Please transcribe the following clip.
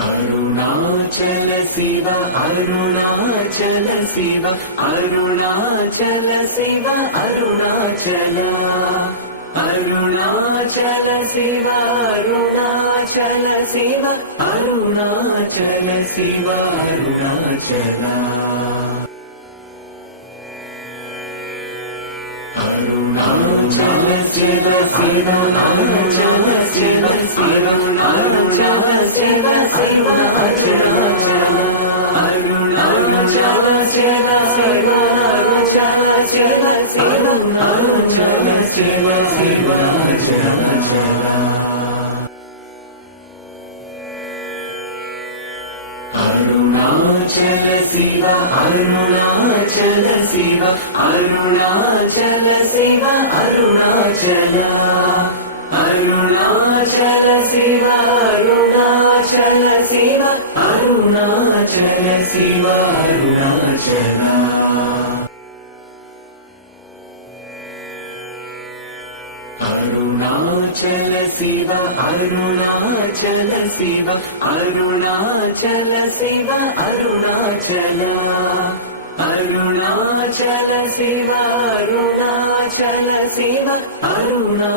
Arunachal Shiva Arunachal Shiva Arunachal Shiva Arunachal. Arunachal Shiva Arunachal Shiva Arunachal Shiva Arunachal. Arunachal Shiva Shiva Arunachal Shiva Shiva Arunachal Shiva Shiva Arunachal Arunachal Shiva Shiva Arunachal Shiva Shiva Arunachal Shiva Arunachal Shiva. Arunachal Shiva Arunachal Shiva Arunachal Arunachal Shiva Arunachal Shiva Arunachal Arunachal Shiva Arunachal Shiva Arunachal Shiva Arunachal Arunachal Shiva Arunachal Shiva Aruna